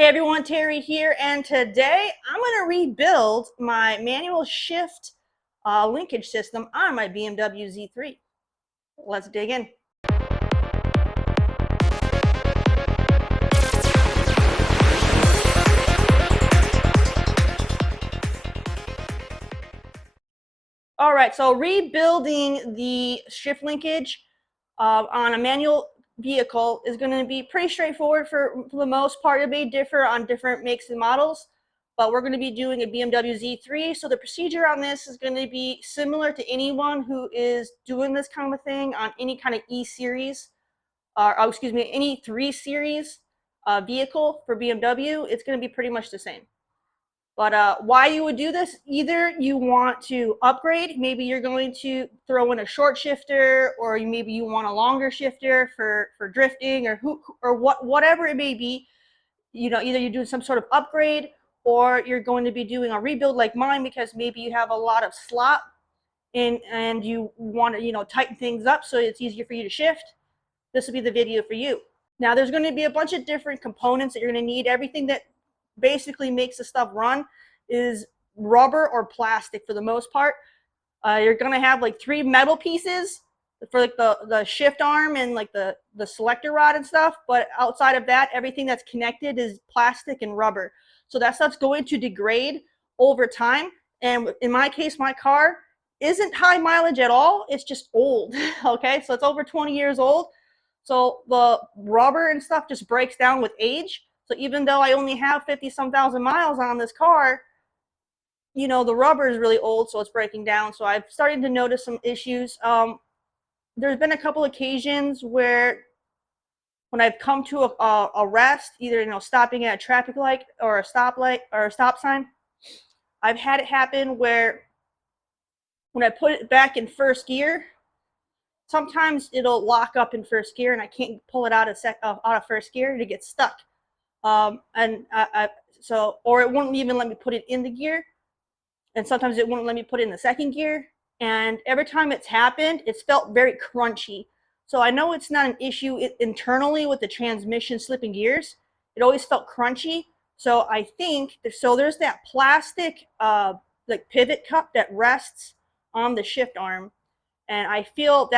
Hey everyone, Terry here, and today I'm going to rebuild my manual shift linkage system on my BMW Z3. Let's dig in. All right, so rebuilding the shift linkage on a manual vehicle is going to be pretty straightforward for the most part. It may differ on different makes and models, but we're going to be doing a BMW Z3. So the procedure on this is going to be similar to anyone who is doing this kind of thing on any kind of E series, or excuse me, any 3 series vehicle for BMW. It's going to be pretty much the same. But why you would do this, either you want to upgrade, maybe you're going to throw in a short shifter, or maybe you want a longer shifter for drifting, or whatever it may be. You know, either you're doing some sort of upgrade, or you're going to be doing a rebuild like mine because maybe you have a lot of slop and you want to, you know, tighten things up so it's easier for you to shift. This will be the video for you. Now there's going to be a bunch of different components that you're going to need. Everything that basically makes the stuff run is rubber or plastic for the most part. You're going to have like 3 metal pieces for like the shift arm and like the selector rod and stuff, but outside of that, everything that's connected is plastic and rubber. So that stuff's going to degrade over time. And in my case, my car isn't high mileage at all. It's just old. Okay, so it's over 20 years old. So the rubber and stuff just breaks down with age. So even though I only have 50-some thousand miles on this car, you know, the rubber is really old, so it's breaking down. So I've started to notice some issues. There's been a couple occasions where when I've come to a rest, either, you know, stopping at a traffic light or a stoplight or a stop sign, I've had it happen where when I put it back in first gear, sometimes it'll lock up in first gear and I can't pull it out of first gear and it gets stuck. Or it won't even let me put it in the gear, and sometimes it won't let me put it in the second gear. And every time it's happened, it's felt very crunchy. So I know it's not an issue internally with the transmission slipping gears. It always felt crunchy. So I think, so there's that plastic like pivot cup that rests on the shift arm, and I feel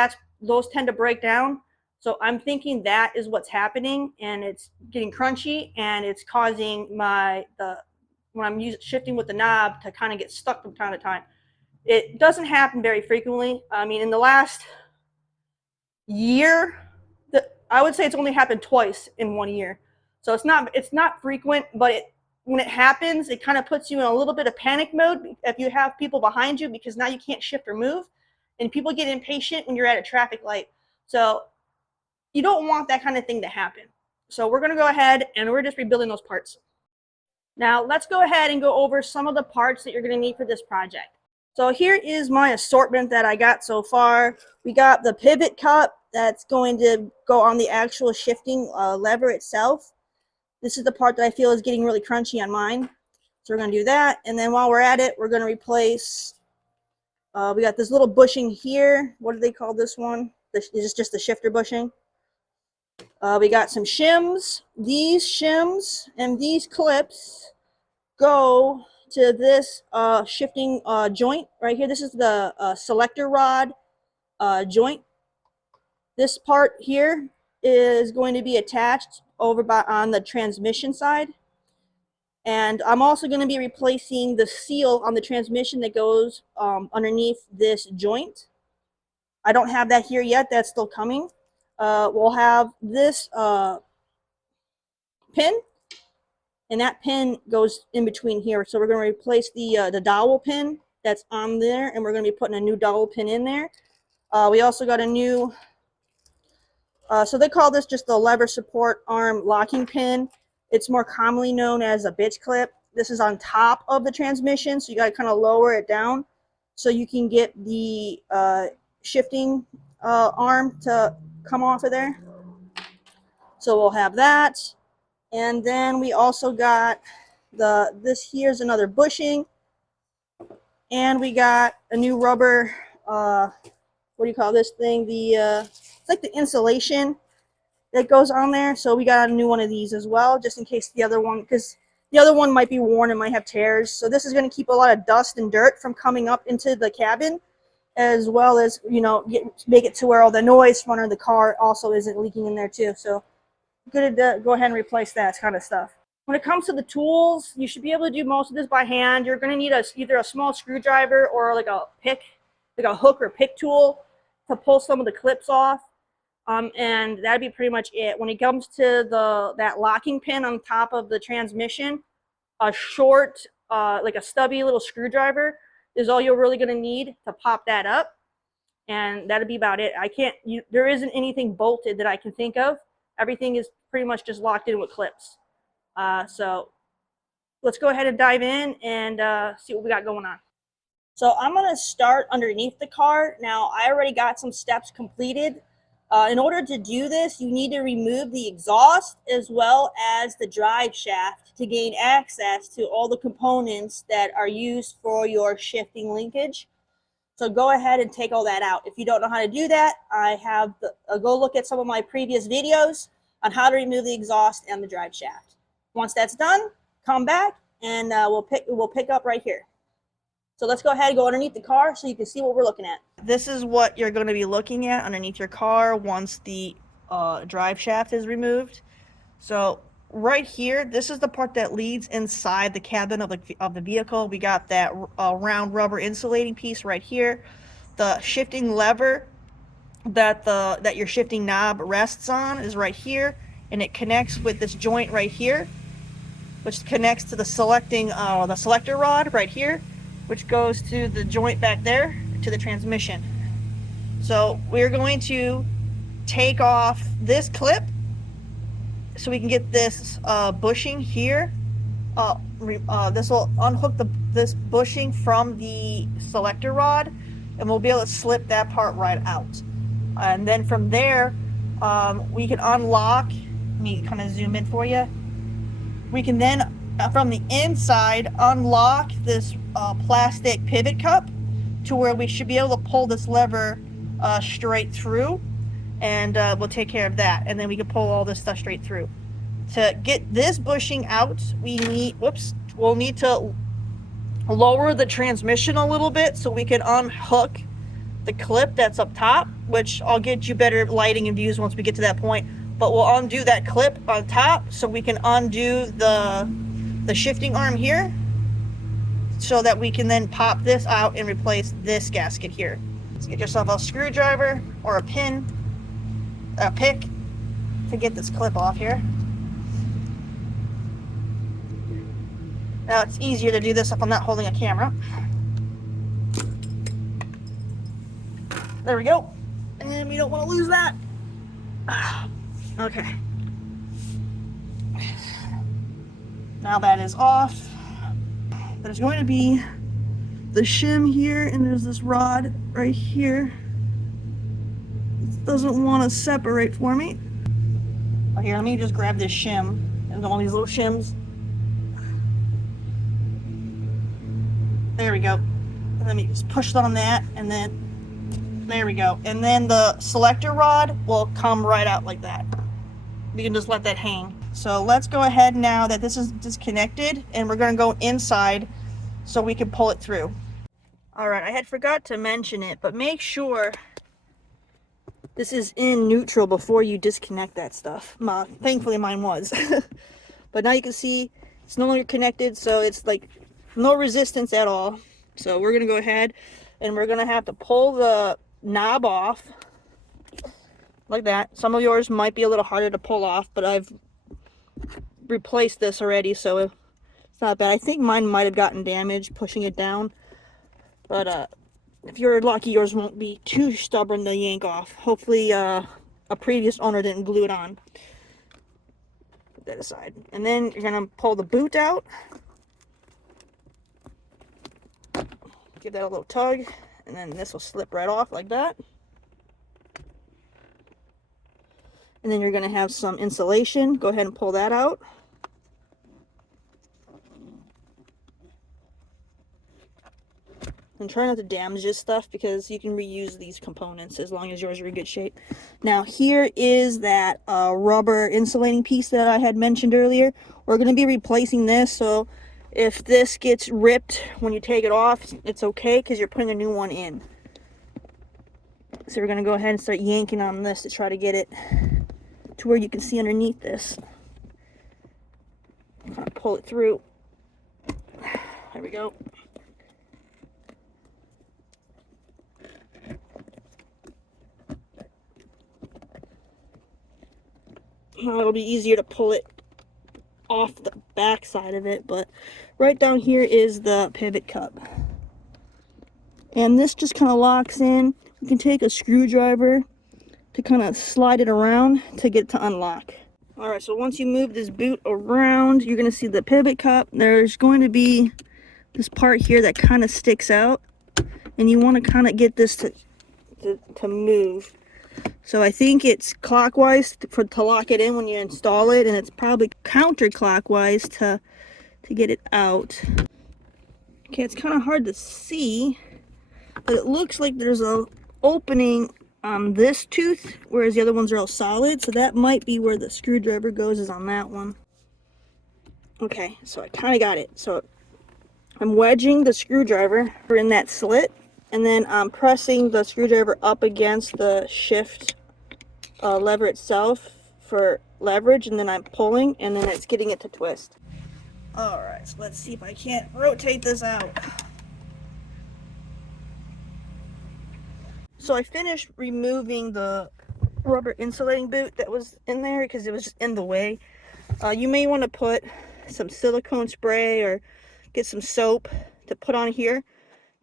those tend to break down. So I'm thinking that is what's happening, and it's getting crunchy, and it's causing when I'm shifting with the knob to kind of get stuck from time to time. It doesn't happen very frequently. I mean, in the last year, I would say it's only happened twice in 1 year. So it's not frequent, but when it happens, it kind of puts you in a little bit of panic mode if you have people behind you, because now you can't shift or move, and people get impatient when you're at a traffic light. So you don't want that kind of thing to happen. So we're going to go ahead and we're just rebuilding those parts. Now let's go ahead and go over some of the parts that you're going to need for this project. So here is my assortment that I got so far. We got the pivot cup that's going to go on the actual shifting lever itself. This is the part that I feel is getting really crunchy on mine. So we're going to do that. And then while we're at it, we're going to replace, we got this little bushing here. What do they call this one? This is just the shifter bushing. We got some shims. These shims and these clips go to this shifting joint right here. This is the selector rod joint. This part here is going to be attached over on the transmission side. And I'm also going to be replacing the seal on the transmission that goes underneath this joint. I don't have that here yet. That's still coming. We'll have this pin, and that pin goes in between here. So we're going to replace the dowel pin that's on there, and we're going to be putting a new dowel pin in there. We also got a new, so they call this just the lever support arm locking pin. It's more commonly known as a bitch clip. This is on top of the transmission, so you got to kind of lower it down so you can get the shifting arm to come off of there. So we'll have that. And then we also got this here's another bushing, and we got a new rubber, what do you call this thing? It's like the insulation that goes on there. So we got a new one of these as well, just in case the other one, because the other one might be worn and might have tears. So this is going to keep a lot of dust and dirt from coming up into the cabin, as well as, you know, make it to where all the noise from under the car also isn't leaking in there too. So good to go ahead and replace that kind of stuff. When it comes to the tools, you should be able to do most of this by hand. You're going to need either a small screwdriver or like a pick, like a hook or pick tool to pull some of the clips off. And that'd be pretty much it. When it comes to that locking pin on top of the transmission, a short, like a stubby little screwdriver is all you're really going to need to pop that up. And that'd be about it. There isn't anything bolted that I can think of. Everything is pretty much just locked in with clips. So let's go ahead and dive in and see what we got going on. So I'm going to start underneath the car. Now, I already got some steps completed. In order to do this, you need to remove the exhaust as well as the drive shaft to gain access to all the components that are used for your shifting linkage. So go ahead and take all that out. If you don't know how to do that, go look at some of my previous videos on how to remove the exhaust and the drive shaft. Once that's done, come back and we'll pick up right here. So let's go ahead and go underneath the car so you can see what we're looking at. This is what you're going to be looking at underneath your car once the drive shaft is removed. So right here, this is the part that leads inside the cabin of the vehicle. We got that round rubber insulating piece right here. The shifting lever that your shifting knob rests on is right here, and it connects with this joint right here, which connects to the selector rod right here, which goes to the joint back there to the transmission. So we're going to take off this clip so we can get this bushing here. This will unhook this bushing from the selector rod, and we'll be able to slip that part right out. And then from there, we can unlock. Let me kind of zoom in for you. We can then, from the inside, unlock this plastic pivot cup to where we should be able to pull this lever straight through, and we'll take care of that. And then we can pull all this stuff straight through. To get this bushing out, we'll need to lower the transmission a little bit so we can unhook the clip that's up top, which I'll get you better lighting and views once we get to that point. But we'll undo that clip on top so we can undo the shifting arm here, so that we can then pop this out and replace this gasket here. Let's get yourself a screwdriver or a pick to get this clip off here. Now it's easier to do this if I'm not holding a camera. There we go. And we don't want to lose that. Okay. Now that is off. There's going to be the shim here, and there's this rod right here. It doesn't want to separate for me. Here, let me just grab this shim and all these little shims. There we go. And let me just push on that, and then there we go. And then the selector rod will come right out like that. We can just let that hang. So let's go ahead now that this is disconnected, and we're going to go inside so we can pull it through. All right, I had forgot to mention it, but make sure this is in neutral before you disconnect that stuff. Thankfully mine was. But now you can see it's no longer connected, so it's like no resistance at all. So we're going to go ahead and we're going to have to pull the knob off like that. Some of yours might be a little harder to pull off, but I've replaced this already, so it's not bad. I think mine might have gotten damaged pushing it down, but if you're lucky, yours won't be too stubborn to yank off. Hopefully a previous owner didn't glue it on. Put that aside, and then you're gonna pull the boot out. Give that a little tug, and then this will slip right off like that. And then you're going to have some insulation. Go ahead and pull that out. And try not to damage this stuff because you can reuse these components as long as yours are in good shape. Now here is that rubber insulating piece that I had mentioned earlier. We're going to be replacing this, so if this gets ripped when you take it off, it's okay because you're putting a new one in. So we're going to go ahead and start yanking on this to try to get it to where you can see underneath this. Kind of pull it through. There we go. It'll be easier to pull it off the back side of it, but right down here is the pivot cup. And this just kind of locks in. You can take a screwdriver to kind of slide it around to get it to unlock. Alright, so once you move this boot around, you're going to see the pivot cup. There's going to be this part here that kind of sticks out, and you want to kind of get this to move. So I think it's clockwise to lock it in when you install it, and it's probably counterclockwise to get it out. Okay, it's kind of hard to see, but it looks like there's a opening on this tooth, whereas the other ones are all solid, so that might be where the screwdriver goes, is on that one. Okay, so I kind of got it. So I'm wedging the screwdriver in that slit, and then I'm pressing the screwdriver up against the shift lever itself for leverage, and then I'm pulling, and then it's getting it to twist. Alright, so let's see if I can't rotate this out. So I finished removing the rubber insulating boot that was in there because it was just in the way. You may want to put some silicone spray or get some soap to put on here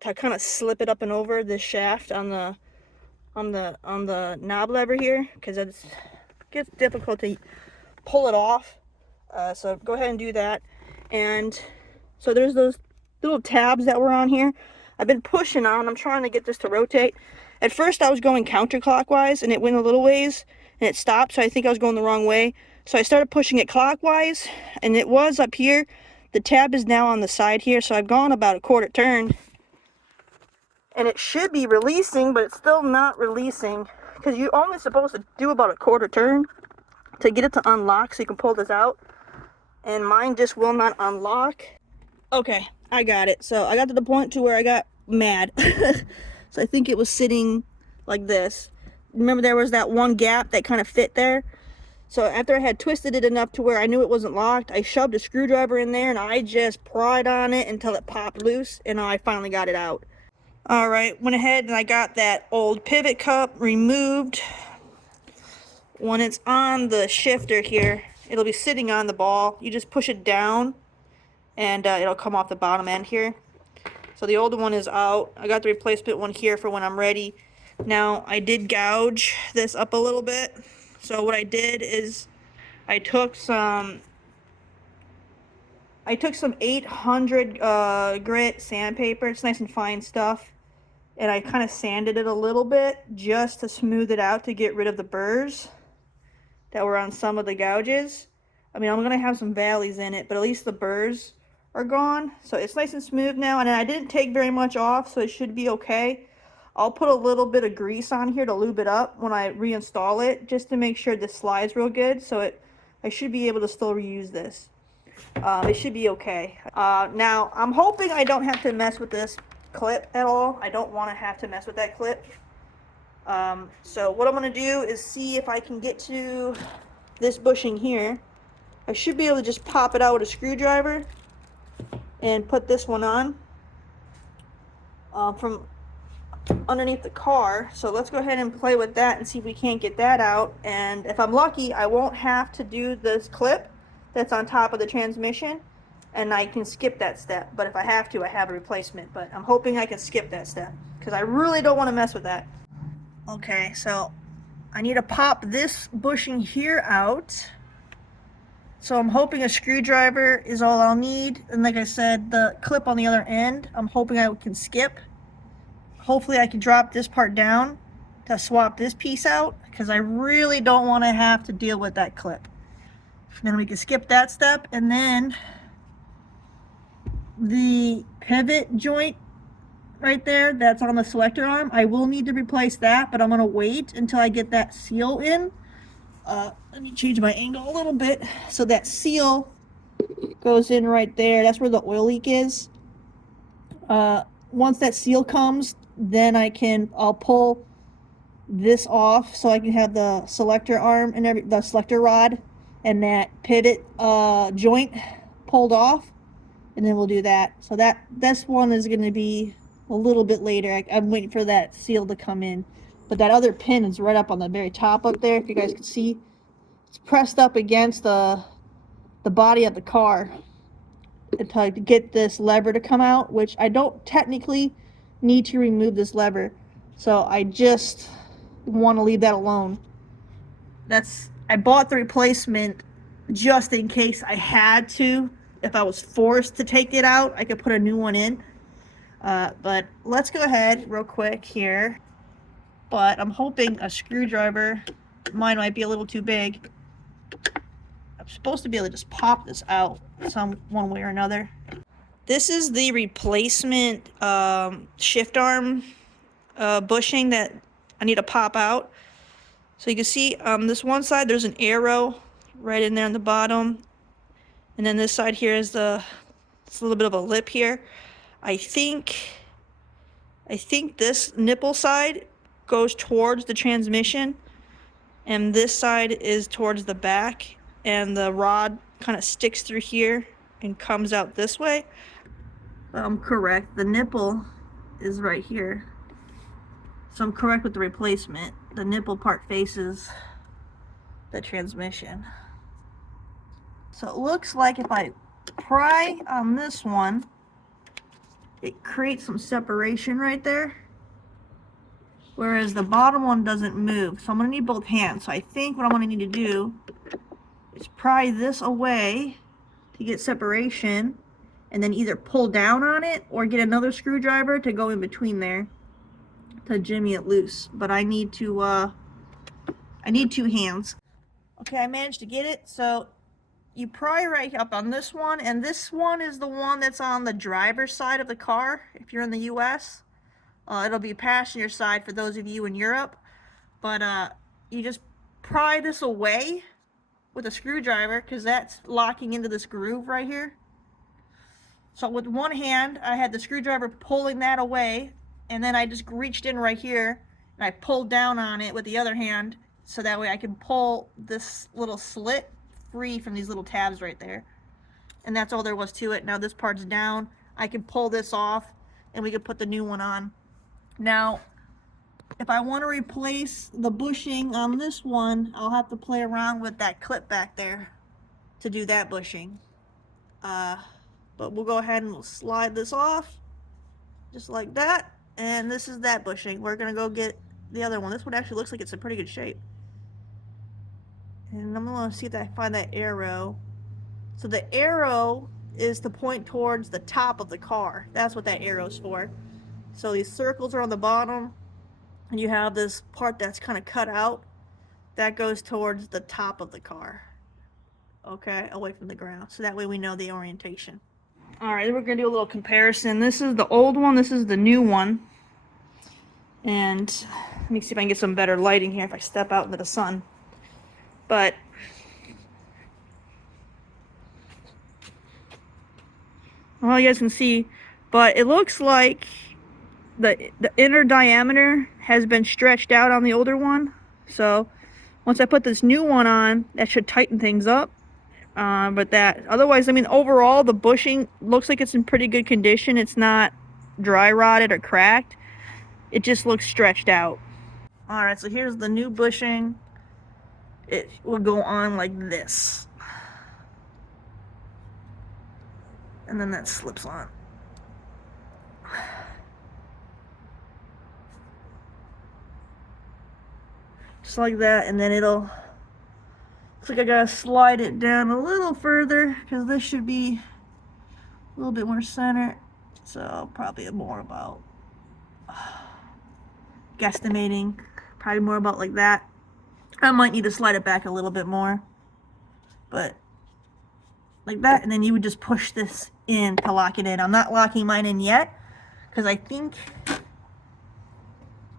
to kind of slip it up and over this shaft on the knob lever here, because it gets difficult to pull it off. So go ahead and do that. And so there's those little tabs that were on here. I've been pushing on. I'm trying to get this to rotate. At first I was going counterclockwise and it went a little ways and it stopped, so I think I was going the wrong way. So I started pushing it clockwise, and it was up here. The tab is now on the side here, so I've gone about a quarter turn. And it should be releasing, but it's still not releasing, because you're only supposed to do about a quarter turn to get it to unlock so you can pull this out. And mine just will not unlock. Okay, I got it. So I got to the point to where I got mad. So I think it was sitting like this. Remember there was that one gap that kind of fit there? So after I had twisted it enough to where I knew it wasn't locked, I shoved a screwdriver in there and I just pried on it until it popped loose, and I finally got it out. Alright, went ahead and I got that old pivot cup removed. When it's on the shifter here, it'll be sitting on the ball. You just push it down and it'll come off the bottom end here. So the old one is out. I got the replacement one here for when I'm ready. Now I did gouge this up a little bit. So what I did is I took some 800 grit sandpaper. It's nice and fine stuff. And I kind of sanded it a little bit just to smooth it out to get rid of the burrs that were on some of the gouges. I mean, I'm going to have some valleys in it, but at least the burrs are gone. So it's nice and smooth now, and I didn't take very much off, so it should be okay. I'll put a little bit of grease on here to lube it up when I reinstall it, just to make sure this slides real good. So I should be able to still reuse this. It should be okay. Now, I'm hoping I don't have to mess with this clip at all. I don't want to have to mess with that clip. So what I'm going to do is see if I can get to this bushing here. I should be able to just pop it out with a screwdriver and put this one on from underneath the car. So let's go ahead and play with that and see if we can't get that out. And if I'm lucky, I won't have to do this clip that's on top of the transmission, and I can skip that step. But if I have to, I have a replacement. But I'm hoping I can skip that step because I really don't want to mess with that. Okay, so I need to pop this bushing here out. So I'm hoping a screwdriver is all I'll need. And like I said, the clip on the other end, I'm hoping I can skip. Hopefully I can drop this part down to swap this piece out, because I really don't want to have to deal with that clip. Then we can skip that step, and then the pivot joint right there that's on the selector arm. I will need to replace that, but I'm going to wait until I get that seal in. Let me change my angle a little bit so that seal goes in right there. That's where the oil leak is. Once that seal comes, then I'll pull this off so I can have the selector arm and the selector rod and that pivot joint pulled off, and then we'll do that. So this one is going to be a little bit later. I'm waiting for that seal to come in, but that other pin is right up on the very top up there. If you guys can see, it's pressed up against the body of the car to get this lever to come out, which I don't technically need to remove this lever, so I just want to leave that alone. I bought the replacement just in case I had to. If I was forced to take it out, I could put a new one in. But let's go ahead real quick here. But I'm hoping a screwdriver, mine might be a little too big. I'm supposed to be able to just pop this out one way or another. This is the replacement shift arm bushing that I need to pop out. So you can see this one side there's an arrow right in there on the bottom, and then this side here is it's a little bit of a lip here. I think this nipple side goes towards the transmission, and this side is towards the back, and the rod kind of sticks through here and comes out this way. I'm correct. The nipple is right here. So I'm correct with the replacement. The nipple part faces the transmission. So it looks like if I pry on this one, it creates some separation right there, whereas the bottom one doesn't move. So I'm going to need both hands. So I think what I'm going to need to do is pry this away to get separation, and then either pull down on it or get another screwdriver to go in between there to jimmy it loose. But I need two hands. Okay, I managed to get it. So you pry right up on this one, and this one is the one that's on the driver's side of the car if you're in the US. It'll be passenger side for those of you in Europe. But you just pry this away with a screwdriver, because that's locking into this groove right here. So with one hand, I had the screwdriver pulling that away, and then I just reached in right here, and I pulled down on it with the other hand, so that way I can pull this little slit free from these little tabs right there. And that's all there was to it. Now this part's down. I can pull this off, and we can put the new one on. Now, if I want to replace the bushing on this one, I'll have to play around with that clip back there to do that bushing. But we'll go ahead and we'll slide this off just like that, and this is that bushing. We're gonna go get the other one. This one actually looks like it's in pretty good shape, and I'm gonna see if I find that arrow. So the arrow is to point towards the top of the car. That's what that arrow's for. So these circles are on the bottom, and you have this part that's kind of cut out that goes towards the top of the car, okay, away from the ground, so that way we know the orientation. Alright, we're going to do a little comparison. This is the old one, this is the new one. And let me see if I can get some better lighting here if I step out into the sun. But well, you guys can see, but it looks like the inner diameter has been stretched out on the older one. So once I put this new one on, that should tighten things up. But otherwise, I mean, overall, the bushing looks like it's in pretty good condition. It's not dry rotted or cracked. It just looks stretched out. Alright, so here's the new bushing. It will go on like this. And then that slips on. Just like that, and then it'll... Looks like I gotta slide it down a little further, because this should be a little bit more center. So probably more about, guesstimating, probably more about like that. I might need to slide it back a little bit more, but like that, and then you would just push this in to lock it in. I'm not locking mine in yet, because I think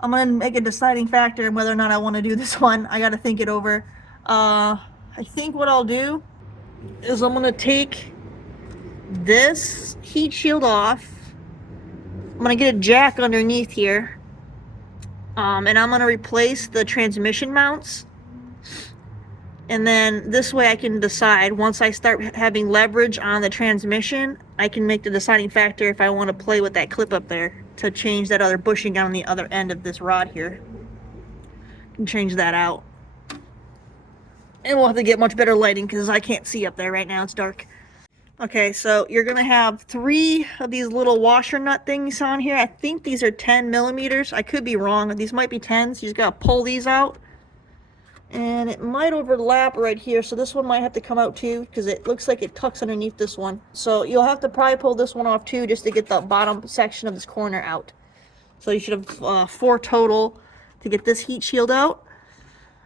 I'm gonna make a deciding factor in whether or not I want to do this one. I gotta think it over. I think what I'll do is I'm gonna take this heat shield off. I'm gonna get a jack underneath here, and I'm gonna replace the transmission mounts. And then this way I can decide, once I start having leverage on the transmission, I can make the deciding factor if I want to play with that clip up there to change that other bushing on the other end of this rod here. I can change that out. And we'll have to get much better lighting because I can't see up there right now, it's dark. Okay, so you're gonna have 3 of these little washer nut things on here. I think these are 10 millimeters. I could be wrong. These might be 10s. You just gotta pull these out. And it might overlap right here, so this one might have to come out too, because it looks like it tucks underneath this one. So you'll have to probably pull this one off too, just to get the bottom section of this corner out. So you should have 4 total to get this heat shield out.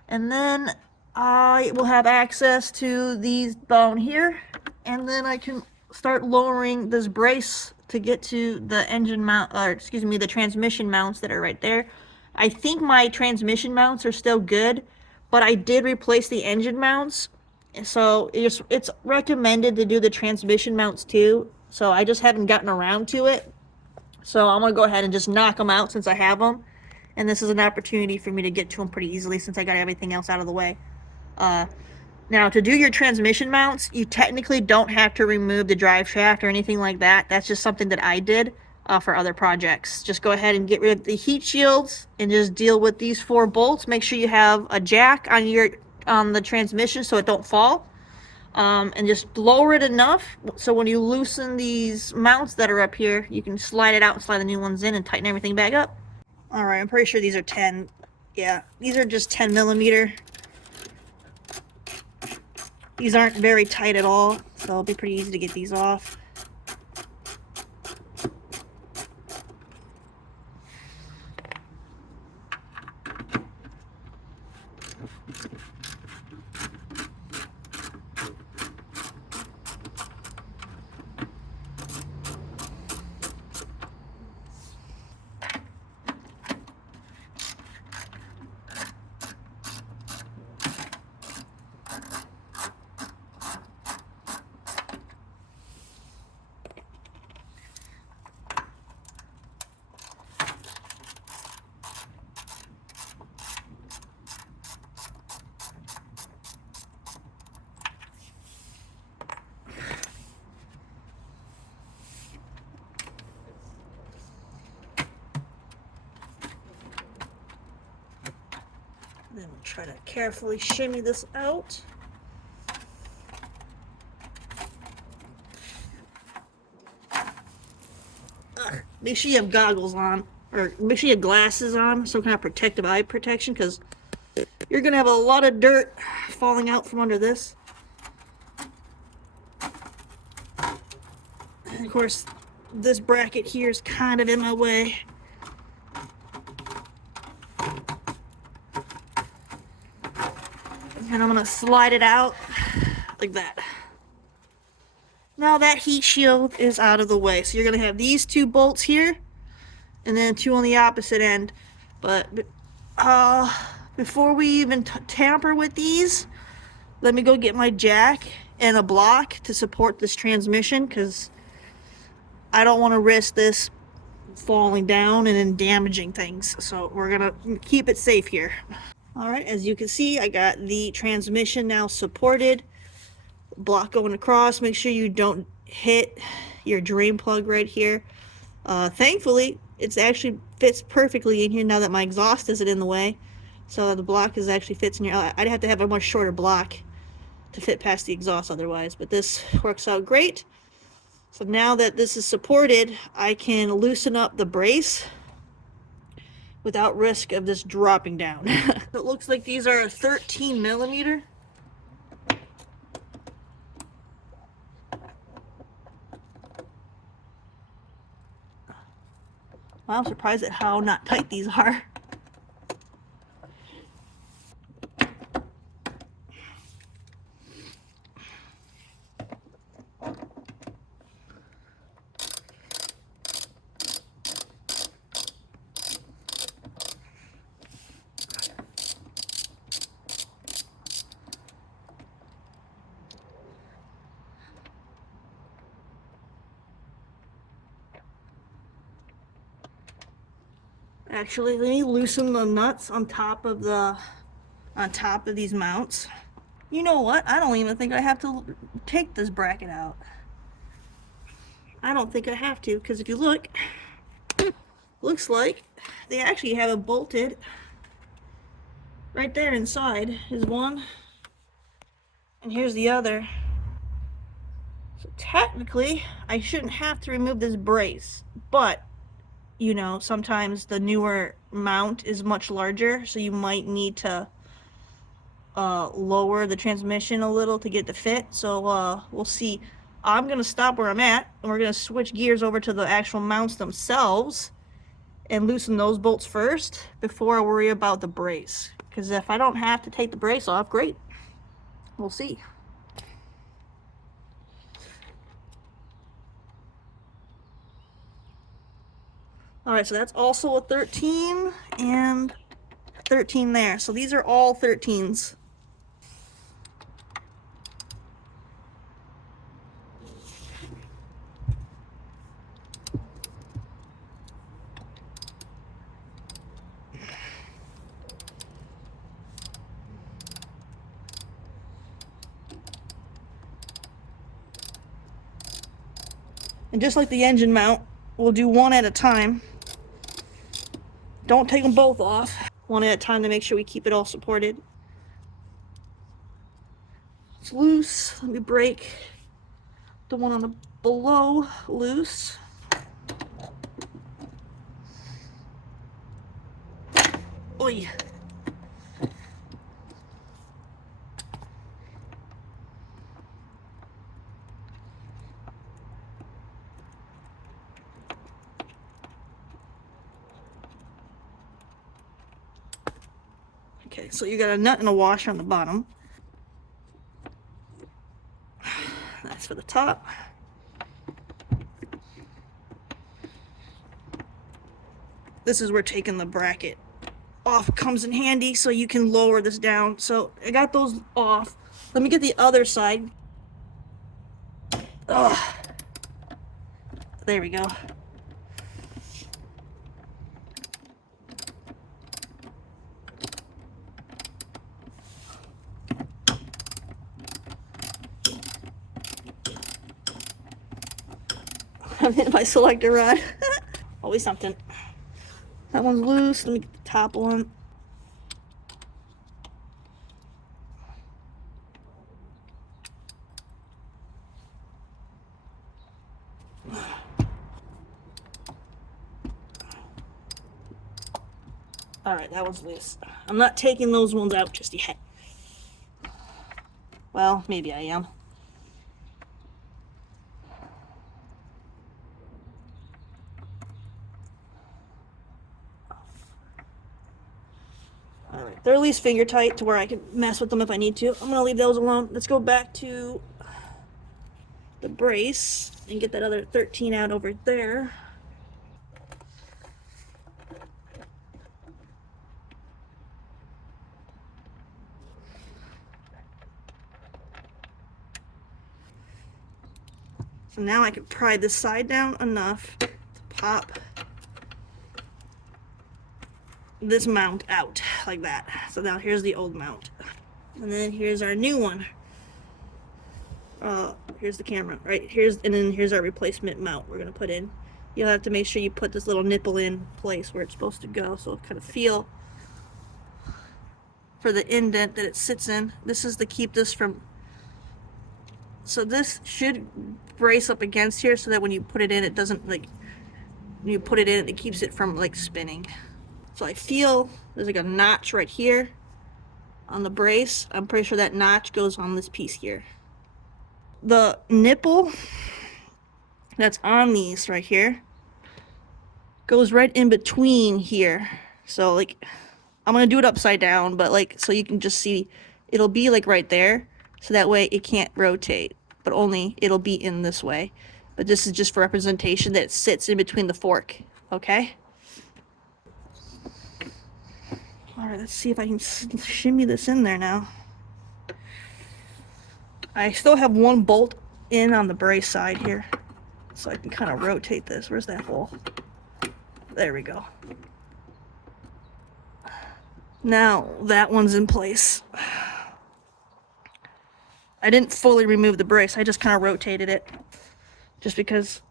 And then I will have access to these down here, and then I can start lowering this brace to get to the engine mount, or excuse me, the transmission mounts that are right there. I think my transmission mounts are still good, but I did replace the engine mounts, so it's recommended to do the transmission mounts too. So I just haven't gotten around to it. So I'm gonna go ahead and just knock them out since I have them, and this is an opportunity for me to get to them pretty easily since I got everything else out of the way. Now, to do your transmission mounts, you technically don't have to remove the drive shaft or anything like that. That's just something that I did for other projects. Just go ahead and get rid of the heat shields and just deal with these 4 bolts. Make sure you have a jack on the transmission so it don't fall. And just lower it enough so when you loosen these mounts that are up here, you can slide it out and slide the new ones in and tighten everything back up. Alright, I'm pretty sure these are 10. Yeah, these are just 10 millimeter. These aren't very tight at all, so it'll be pretty easy to get these off. Then we'll try to carefully shimmy this out. Make sure you have goggles on, or make sure you have glasses on, some kind of protective eye protection, because you're going to have a lot of dirt falling out from under this. And of course, this bracket here is kind of in my way. And I'm going to slide it out like that. Now that heat shield is out of the way. So you're going to have these 2 bolts here, and then 2 on the opposite end. But before we even tamper with these, let me go get my jack and a block to support this transmission, because I don't want to risk this falling down and then damaging things. So we're going to keep it safe here. Alright, as you can see, I got the transmission now supported. Block going across. Make sure you don't hit your drain plug right here. Thankfully, it actually fits perfectly in here now that my exhaust isn't in the way. So the block actually fits in here. I'd have to have a much shorter block to fit past the exhaust otherwise, but this works out great. So now that this is supported, I can loosen up the brace without risk of this dropping down. It looks like these are 13 millimeter. Wow, I'm surprised at how not tight these are. Actually, let me loosen the nuts on top of these mounts. You know what? I don't even think I have to take this bracket out. I don't think I have to, because if you look, looks like they actually have it bolted right there inside is one, and here's the other. So technically, I shouldn't have to remove this brace, but you know, sometimes the newer mount is much larger, so you might need to lower the transmission a little to get the fit. So we'll see. I'm gonna stop where I'm at, and we're gonna switch gears over to the actual mounts themselves and loosen those bolts first before I worry about the brace. Because if I don't have to take the brace off, great. We'll see. Alright, so that's also a 13 and 13 there. So these are all 13s. And just like the engine mount, we'll do one at a time. Don't take them both off. One at a time to make sure we keep it all supported. It's loose. Let me break the one on the below loose. Oy. Okay, so you got a nut and a washer on the bottom. That's for the top. This is where taking the bracket off comes in handy, so you can lower this down. So I got those off. Let me get the other side. Ugh. There we go. I'm hitting my selector rod. Always something. That one's loose. Let me get the top one. Alright, that one's loose. I'm not taking those ones out just yet. Well, maybe I am. Alright, they're at least finger tight to where I can mess with them if I need to. I'm gonna leave those alone. Let's go back to the brace and get that other 13 out over there. So now I can pry this side down enough to pop this mount out like that. So now here's the old mount, and then here's our new one. Here's the camera right here's, and then here's our replacement mount we're gonna put in. You'll have to make sure you put this little nipple in place where it's supposed to go, so kind of feel for the indent that it sits in. This is to keep this from, so this should brace up against here so that when you put it in, it doesn't, like, when you put it in, it keeps it from like spinning. So I feel there's like a notch right here on the brace. I'm pretty sure that notch goes on this piece here. The nipple that's on these right here goes right in between here. So like, I'm gonna do it upside down, but like, so you can just see, it'll be like right there. So that way it can't rotate, but only it'll be in this way. But this is just for representation that it sits in between the fork, okay? All right, let's see if I can shimmy this in there now. I still have one bolt in on the brace side here, so I can kind of rotate this. Where's that hole? There we go. Now that one's in place. I didn't fully remove the brace, I just kind of rotated it. Just because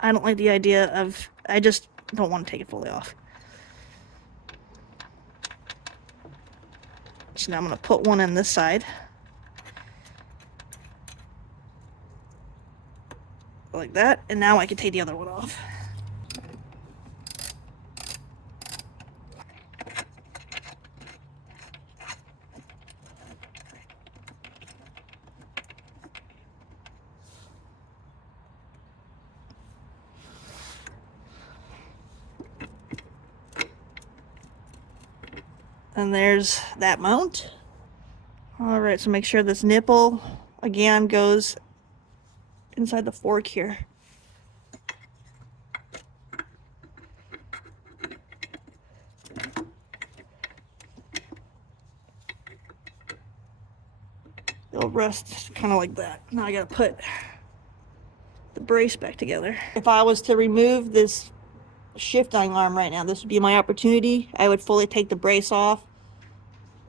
I don't like the idea of, I just don't want to take it fully off. So now I'm going to put one in this side. Like that, and now I can take the other one off. And there's that mount. Alright, so make sure this nipple again goes inside the fork here. It'll rest kind of like that. Now I gotta put the brace back together. If I was to remove this shifting arm right now, this would be my opportunity. I would fully take the brace off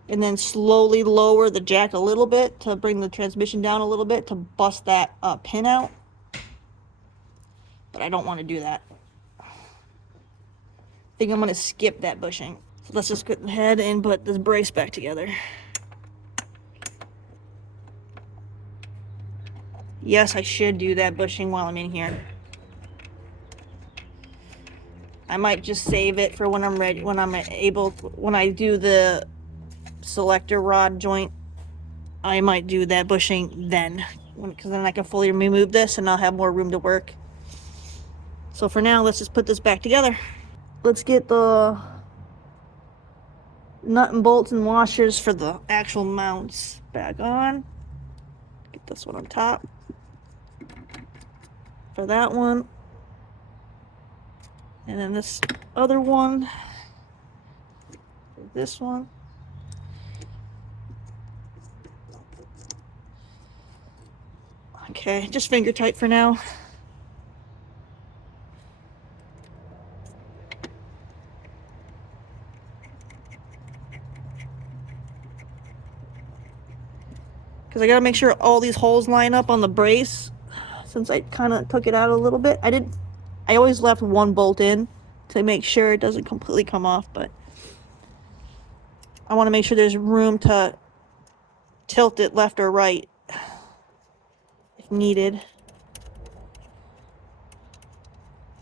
and then slowly lower the jack a little bit to bring the transmission down a little bit to bust that pin out. But I don't want to do that. I think I'm going to skip that bushing. So let's just go ahead and put this brace back together. Yes, I should do that bushing while I'm in here. I might just save it for when I'm ready, when I'm able, when I do the selector rod joint. I might do that bushing then, because then I can fully remove this and I'll have more room to work. So for now, let's just put this back together. Let's get the nut and bolts and washers for the actual mounts back on. Get this one on top. For that one. And then this other one. This one. Okay, just finger tight for now. Because I gotta make sure all these holes line up on the brace. Since I kind of took it out a little bit. I always left one bolt in to make sure it doesn't completely come off, but I want to make sure there's room to tilt it left or right if needed.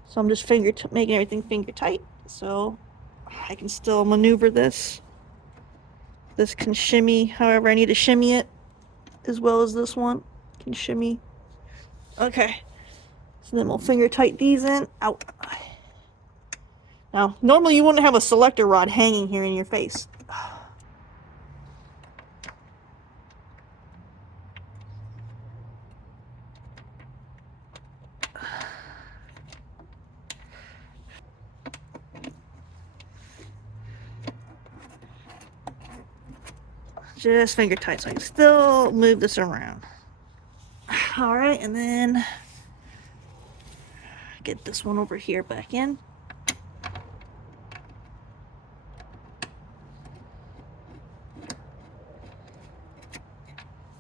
So I'm just making everything finger tight so I can still maneuver this. This can shimmy however I need to shimmy it, as well as this one can shimmy. Okay, so then we'll finger tight these in. Out. Now, normally you wouldn't have a selector rod hanging here in your face. Just finger tight so I can still move this around. Alright, and then get this one over here back in.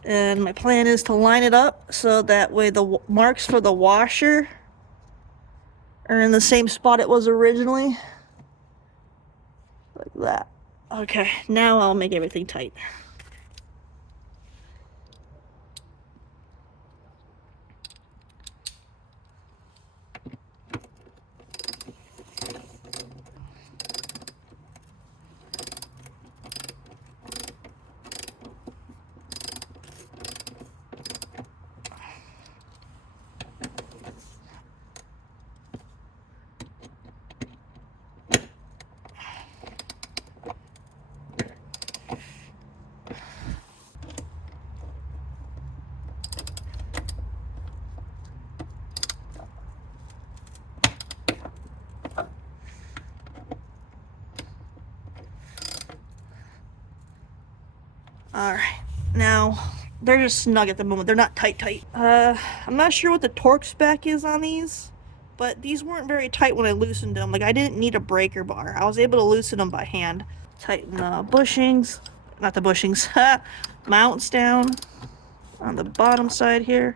And my plan is to line it up so that way the marks for the washer are in the same spot it was originally. Like that. Okay, now I'll make everything tight. Alright, now they're just snug at the moment. They're not tight. I'm not sure what the torque spec is on these. but these weren't very tight when I loosened them. Like, I didn't need a breaker bar. I was able to loosen them by hand. Tighten the bushings, not the bushings, mounts down on the bottom side here.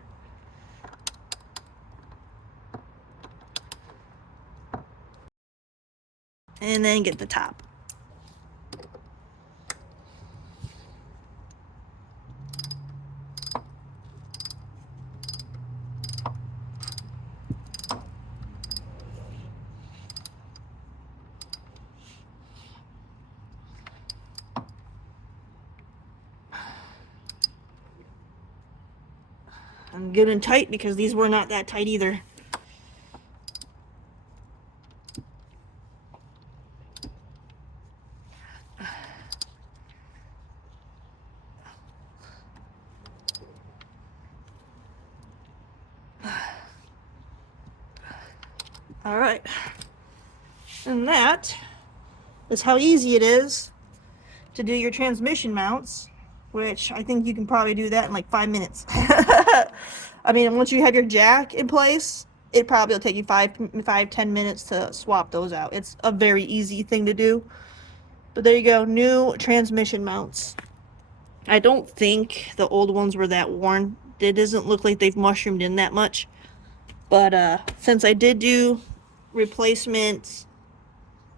And then get the top. I'm getting tight because these were not that tight either. All right, and that is how easy it is to do your transmission mounts, which I think you can probably do that in like 5 minutes. I mean, once you have your jack in place, it probably will take you 10 minutes to swap those out. It's a very easy thing to do. But there you go, new transmission mounts. I don't think the old ones were that worn. It doesn't look like they've mushroomed in that much. But since I did do replacement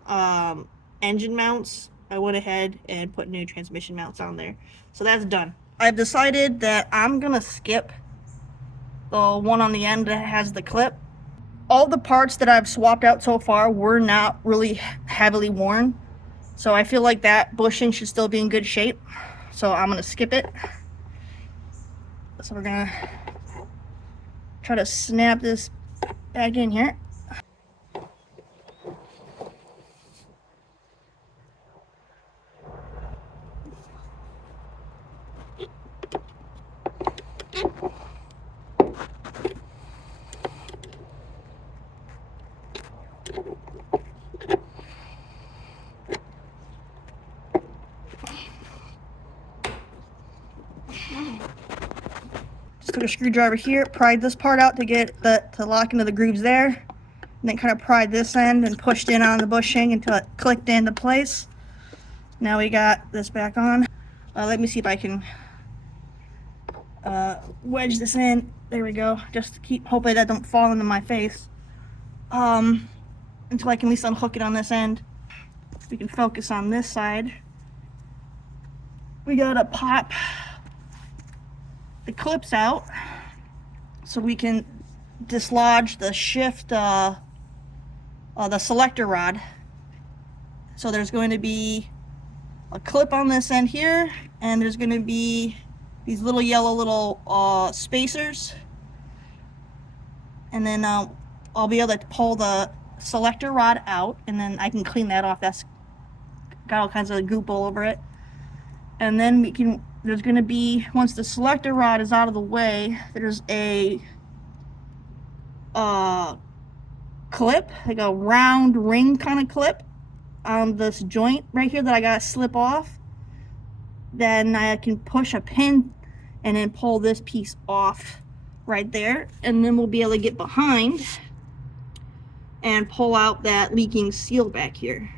engine mounts, I went ahead and put new transmission mounts on there. So that's done. I've decided that I'm gonna skip the one on the end that has the clip. All the parts that I've swapped out so far were not really heavily worn. So I feel like that bushing should still be in good shape. So I'm gonna skip it. So we're gonna try to snap this back in here. Just took a screwdriver here, pried this part out to get to lock into the grooves there, and then kind of pried this end and pushed in on the bushing until it clicked into place. Now we got this back on. Let me see if I can wedge this in. There we go. Just to keep, hopefully that don't fall into my face. Until I can at least unhook it on this end. We can focus on this side. We gotta pop the clips out so we can dislodge the shift, the selector rod. So there's going to be a clip on this end here, and there's going to be these little yellow spacers, and then I'll be able to pull the selector rod out, and then I can clean that off. That's got all kinds of goop all over it. And then there's going to be, once the selector rod is out of the way, there's a clip, like a round ring kind of clip on this joint right here that I gotta slip off. Then I can push a pin and then pull this piece off right there, and then we'll be able to get behind and pull out that leaking seal back here.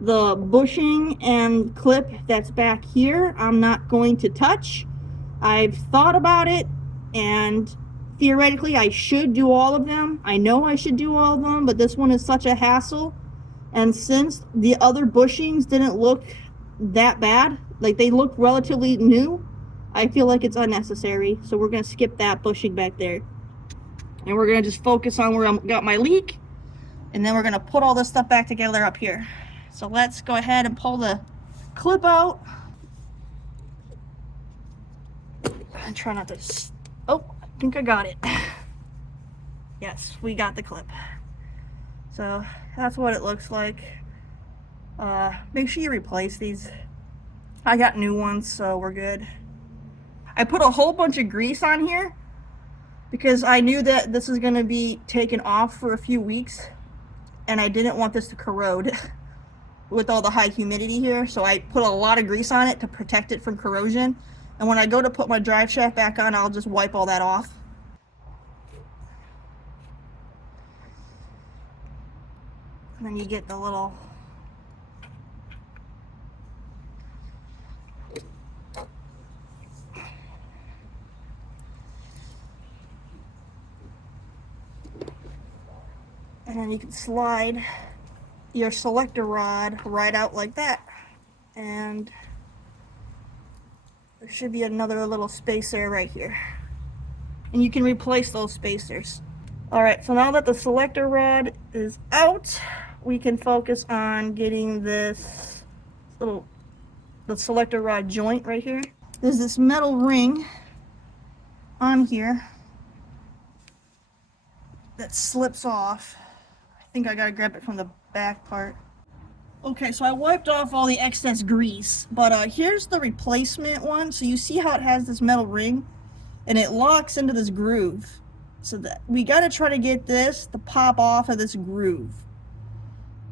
The bushing and clip that's back here, I'm not going to touch. I've thought about it, and theoretically I should do all of them. I know I should do all of them, but this one is such a hassle. And since the other bushings didn't look that bad, like they look relatively new, I feel like it's unnecessary. So we're going to skip that bushing back there. And we're going to just focus on where I got my leak. And then we're going to put all this stuff back together up here. So let's go ahead and pull the clip out. And try not to... Oh, I think I got it. Yes, we got the clip. So that's what it looks like. Make sure you replace these. I got new ones, so we're good. I put a whole bunch of grease on here because I knew that this is going to be taken off for a few weeks, and I didn't want this to corrode with all the high humidity here. So I put a lot of grease on it to protect it from corrosion. And when I go to put my drive shaft back on, I'll just wipe all that off. And then you get the little and then you can slide your selector rod right out like that. And there should be another little spacer right here. And you can replace those spacers. Alright, so now that the selector rod is out, we can focus on getting this the selector rod joint right here. There's this metal ring on here that slips off. I think I gotta grab it from the back part. Okay, so I wiped off all the excess grease, but here's the replacement one. So you see how it has this metal ring and it locks into this groove. So that we gotta try to get this to pop off of this groove.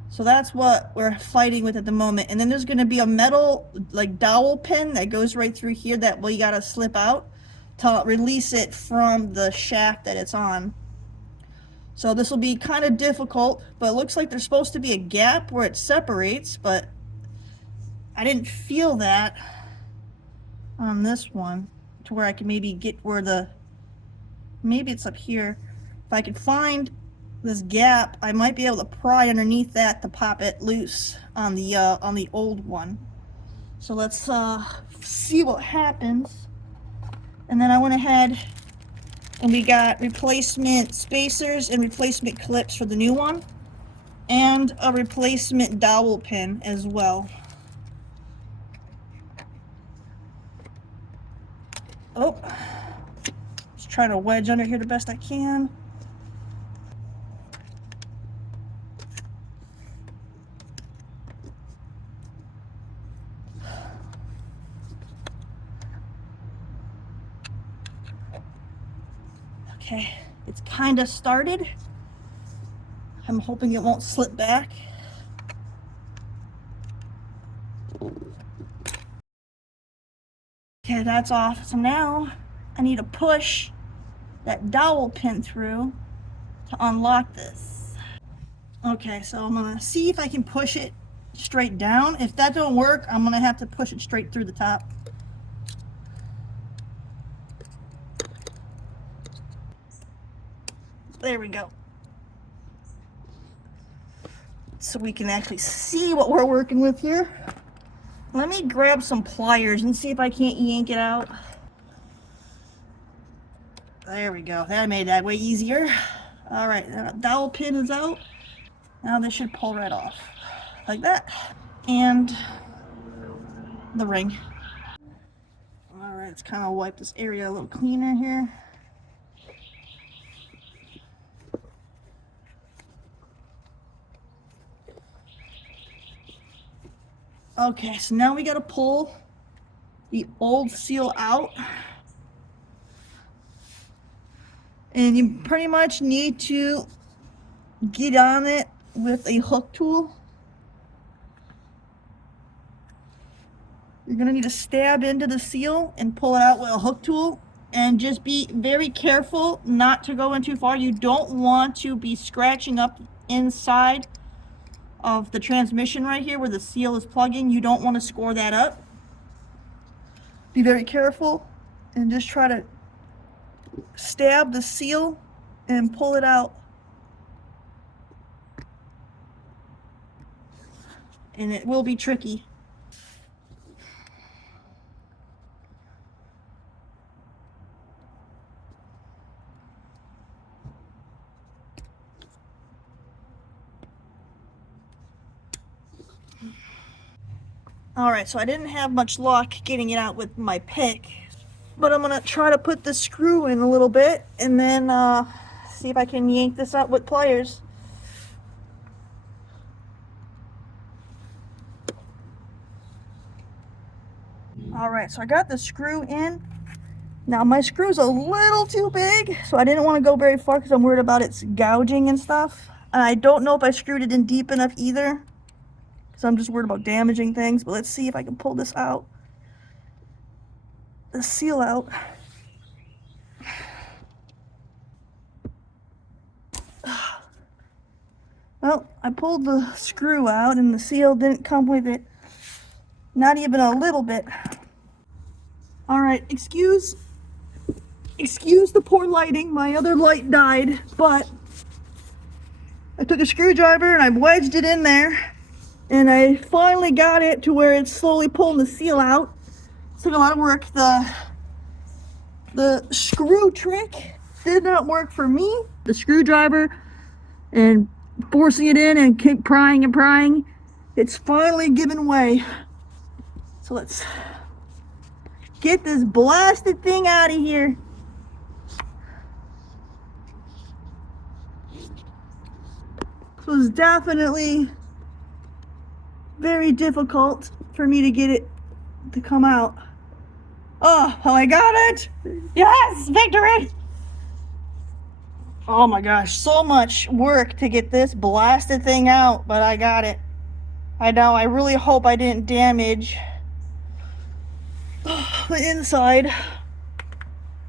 So that's what we're fighting with at the moment. And then there's gonna be a metal like dowel pin that goes right through here that we gotta slip out to release it from the shaft that it's on. So this will be kind of difficult, but it looks like there's supposed to be a gap where it separates, but I didn't feel that on this one to where I can maybe get where maybe it's up here. If I could find this gap, I might be able to pry underneath that to pop it loose on the old one. So let's see what happens. And then I went ahead and we got replacement spacers and replacement clips for the new one, and a replacement dowel pin as well. Oh, just trying to wedge under here the best I can. Okay, it's kind of started. I'm hoping it won't slip back. Okay, that's off. So now I need to push that dowel pin through to unlock this. Okay, so I'm gonna see if I can push it straight down. If that don't work, I'm gonna have to push it straight through the top. There we go. So we can actually see what we're working with here. Let me grab some pliers and see if I can't yank it out. There we go. That made that way easier. All right, that dowel pin is out. Now this should pull right off. Like that. And the ring. All right, let's kind of wipe this area a little cleaner here. Okay, so now we gotta pull the old seal out. And you pretty much need to get on it with a hook tool. You're gonna need to stab into the seal and pull it out with a hook tool. And just be very careful not to go in too far. You don't want to be scratching up inside of the transmission right here where the seal is plugging. You don't want to score that up. Be very careful and just try to stab the seal and pull it out. And it will be tricky. Alright, so I didn't have much luck getting it out with my pick, but I'm gonna try to put the screw in a little bit and then see if I can yank this out with pliers. Alright, so I got the screw in. Now my screw's a little too big, so I didn't want to go very far because I'm worried about its gouging and stuff. And I don't know if I screwed it in deep enough either, because I'm just worried about damaging things. But let's see if I can pull this out. The seal out. Well, I pulled the screw out and the seal didn't come with it. Not even a little bit. All right, excuse the poor lighting. My other light died, but I took a screwdriver and I wedged it in there, and I finally got it to where it's slowly pulling the seal out. It took a lot of work. The screw trick did not work for me. The screwdriver and forcing it in and keep prying and prying, it's finally given way. So let's get this blasted thing out of here. This was definitely very difficult for me to get it to come out. Oh, I got it! Yes, victory! Oh my gosh, so much work to get this blasted thing out, but I got it. I know, I really hope I didn't damage the inside.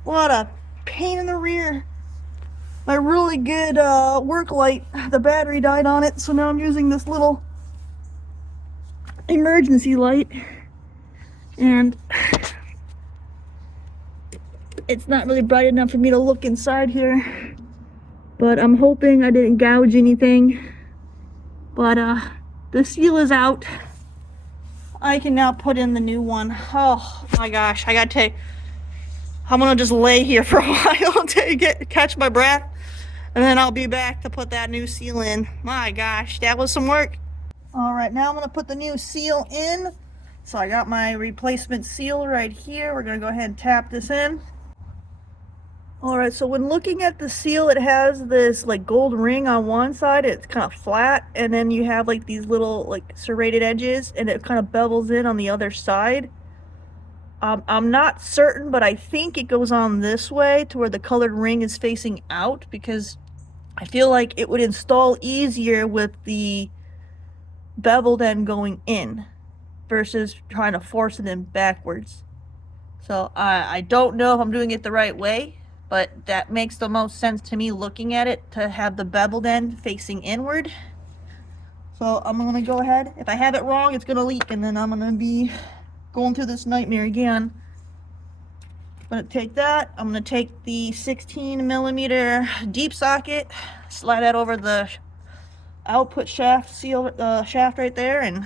What a pain in the rear. My really good work light, the battery died on it, so now I'm using this little emergency light, and it's not really bright enough for me to look inside here, but I'm hoping I didn't gouge anything. But the seal is out. I can now put in the new one. Oh my gosh, I gotta tell you, I'm gonna just lay here for a while until catch my breath, and then I'll be back to put that new seal in. My gosh, that was some work. All right, now I'm gonna put the new seal in. So I got my replacement seal right here. We're gonna go ahead and tap this in. All right, so when looking at the seal, it has this like gold ring on one side. It's kind of flat, and then you have like these little like serrated edges, and it kind of bevels in on the other side. I'm not certain, but I think it goes on this way to where the colored ring is facing out, because I feel like it would install easier with the beveled end going in versus trying to force it in backwards. So I don't know if I'm doing it the right way, but that makes the most sense to me looking at it, to have the beveled end facing inward. So I'm gonna go ahead. If I have it wrong, it's gonna leak, and then I'm gonna be going through this nightmare again. I'm gonna take that. I'm gonna take the 16mm deep socket, slide that over the output shaft seal, shaft right there, and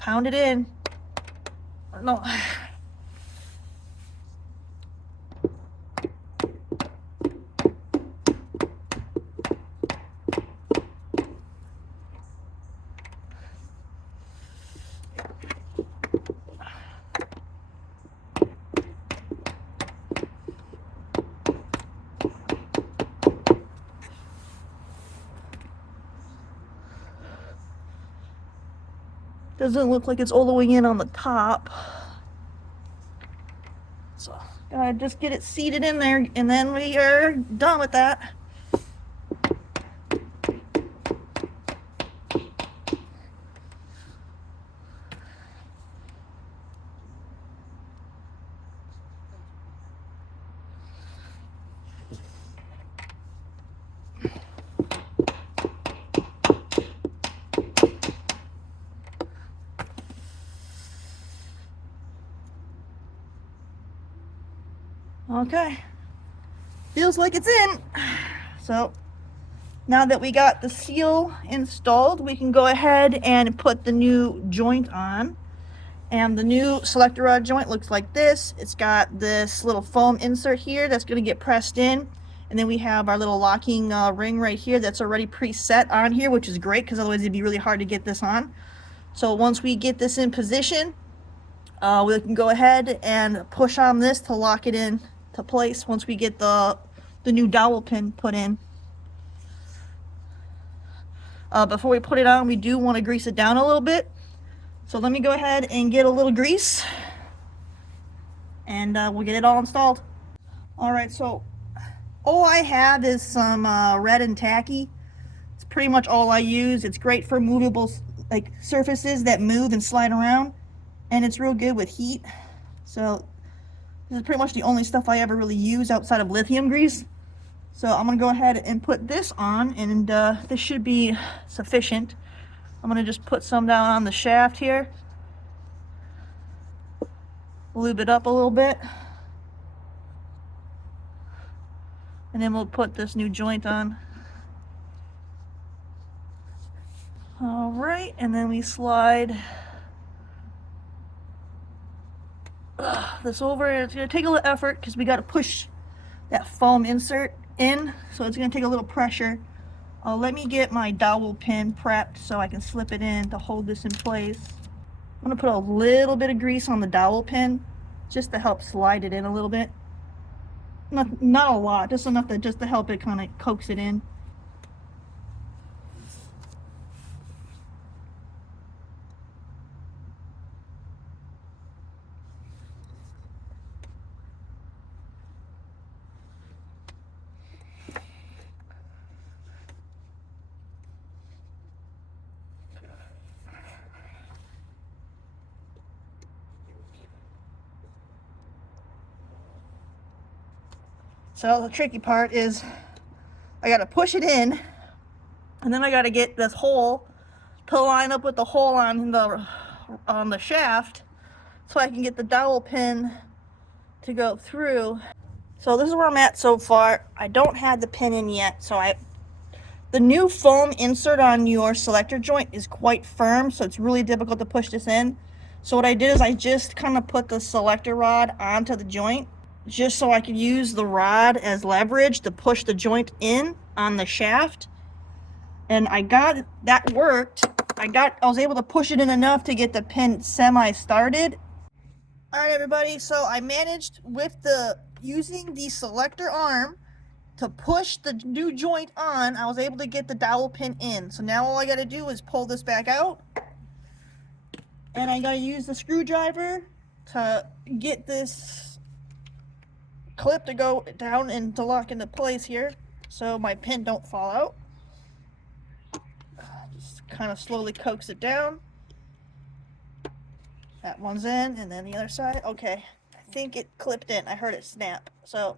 pound it in. No. Doesn't look like it's all the way in on the top. So, gotta just get it seated in there, and then we are done with that. Okay, feels like it's in. So now that we got the seal installed, we can go ahead and put the new joint on. And the new selector rod joint looks like this. It's got this little foam insert here that's going to get pressed in, and then we have our little locking ring right here that's already preset on here, which is great because otherwise it'd be really hard to get this on. So once we get this in position, we can go ahead and push on this to lock it in to place once we get the new dowel pin put in. Before we put it on, we do want to grease it down a little bit. So let me go ahead and get a little grease, and we'll get it all installed. All right, so all I have is some red and tacky. It's pretty much all I use. It's great for movable like surfaces that move and slide around, and it's real good with heat. So this is pretty much the only stuff I ever really use outside of lithium grease. So I'm gonna go ahead and put this on, and this should be sufficient. I'm gonna just put some down on the shaft here, lube it up a little bit, and then we'll put this new joint on. All right, and then we slide this over. It's gonna take a little effort because we got to push that foam insert in, so it's gonna take a little pressure. Let me get my dowel pin prepped so I can slip it in to hold this in place. I'm gonna put a little bit of grease on the dowel pin just to help slide it in a little bit. Not a lot, just enough to help it kind of coax it in. So the tricky part is I gotta push it in, and then I gotta get this hole to line up with the hole on the shaft so I can get the dowel pin to go through. So this is where I'm at so far. I don't have the pin in yet, so the new foam insert on your selector joint is quite firm, so it's really difficult to push this in. So what I did is I just kind of put the selector rod onto the joint, just so I could use the rod as leverage to push the joint in on the shaft. And I got that worked. I was able to push it in enough to get the pin semi-started. All right, everybody, so I managed using the selector arm to push the new joint on. I was able to get the dowel pin in. So now all I gotta do is pull this back out, and I gotta use the screwdriver to get this clip to go down and to lock into place here so my pin don't fall out. Just kind of slowly coax it down. That one's in, and then the other side. Okay, I think it clipped in. I heard it snap. So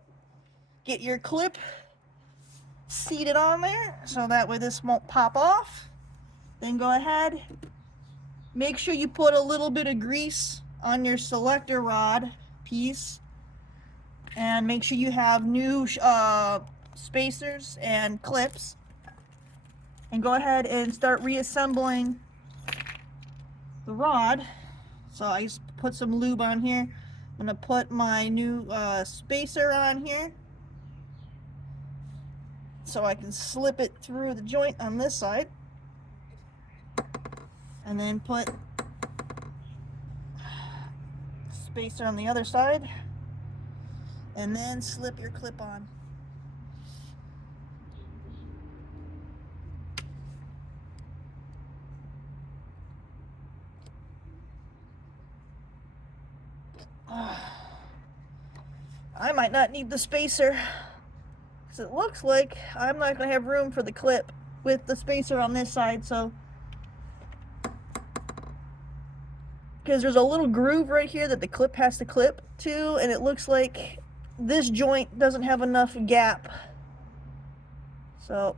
get your clip seated on there so that way this won't pop off. Then go ahead, make sure you put a little bit of grease on your selector rod piece, and make sure you have new spacers and clips, and go ahead and start reassembling the rod. So I just put some lube on here. I'm gonna put my new spacer on here so I can slip it through the joint on this side, and then put spacer on the other side, and then slip your clip on. I might not need the spacer, because it looks like I'm not going to have room for the clip with the spacer on this side, so because there's a little groove right here that the clip has to clip to, and it looks like this joint doesn't have enough gap. So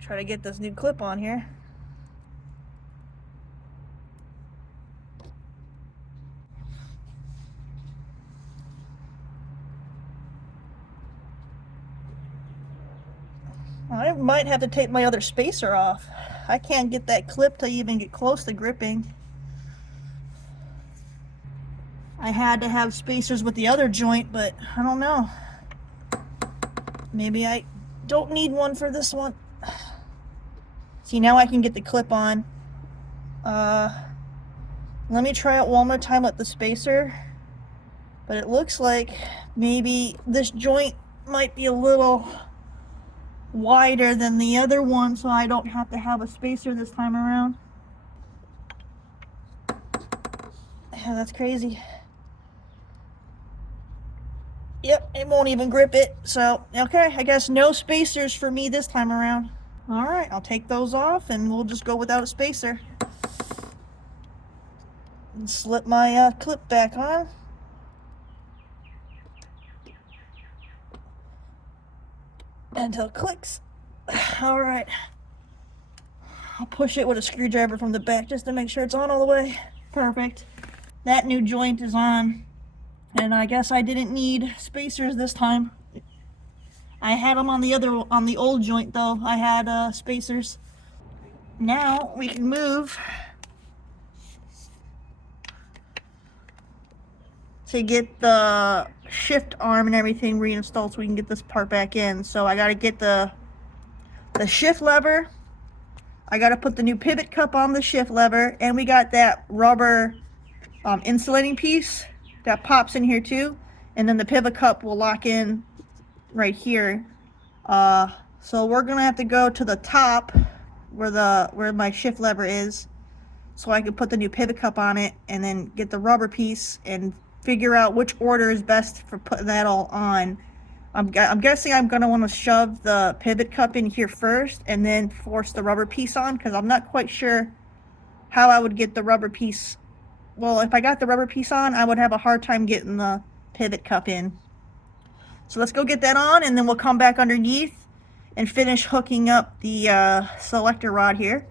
try to get this new clip on here. I might have to take my other spacer off. I can't get that clip to even get close to gripping. I had to have spacers with the other joint, but I don't know. Maybe I don't need one for this one. See, now I can get the clip on. Let me try it one more time with the spacer. But it looks like maybe this joint might be a little wider than the other one, so I don't have to have a spacer this time around. Yeah, that's crazy. Yep, it won't even grip it. So, okay, I guess no spacers for me this time around. Alright, I'll take those off and we'll just go without a spacer. And slip my clip back on. Until it clicks. All right. I'll push it with a screwdriver from the back just to make sure it's on all the way. Perfect. That new joint is on. And I guess I didn't need spacers this time. I had them on the old joint though. I had spacers. Now we can move to get the shift arm and everything reinstalled so we can get this part back in. So I gotta get the shift lever. I gotta put the new pivot cup on the shift lever, and we got that rubber insulating piece that pops in here too. And then the pivot cup will lock in right here. So we're gonna have to go to the top where my shift lever is, so I can put the new pivot cup on it, and then get the rubber piece and figure out which order is best for putting that all on. I'm guessing I'm gonna want to shove the pivot cup in here first, and then force the rubber piece on, because I'm not quite sure how I would get the rubber piece. Well, if I got the rubber piece on, I would have a hard time getting the pivot cup in. So let's go get that on, and then we'll come back underneath and finish hooking up the selector rod here,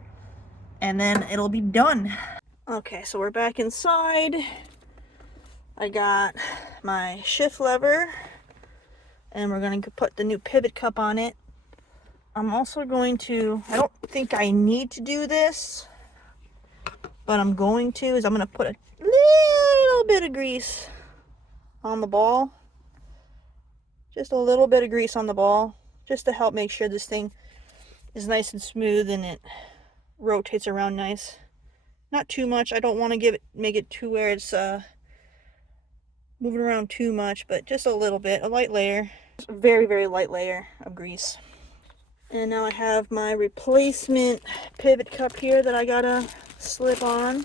and then it'll be done. Okay, so we're back inside. I got my shift lever, and we're going to put the new pivot cup on it. I'm also going to, I don't think I need to do this, but I'm going to, I'm going to put a little bit of grease on the ball. Just a little bit of grease on the ball, just to help make sure this thing is nice and smooth and it rotates around nice. Not too much. I don't want to make it to where it's moving around too much, but just a little bit, a light layer. Just a very, very light layer of grease. And now I have my replacement pivot cup here that I gotta slip on.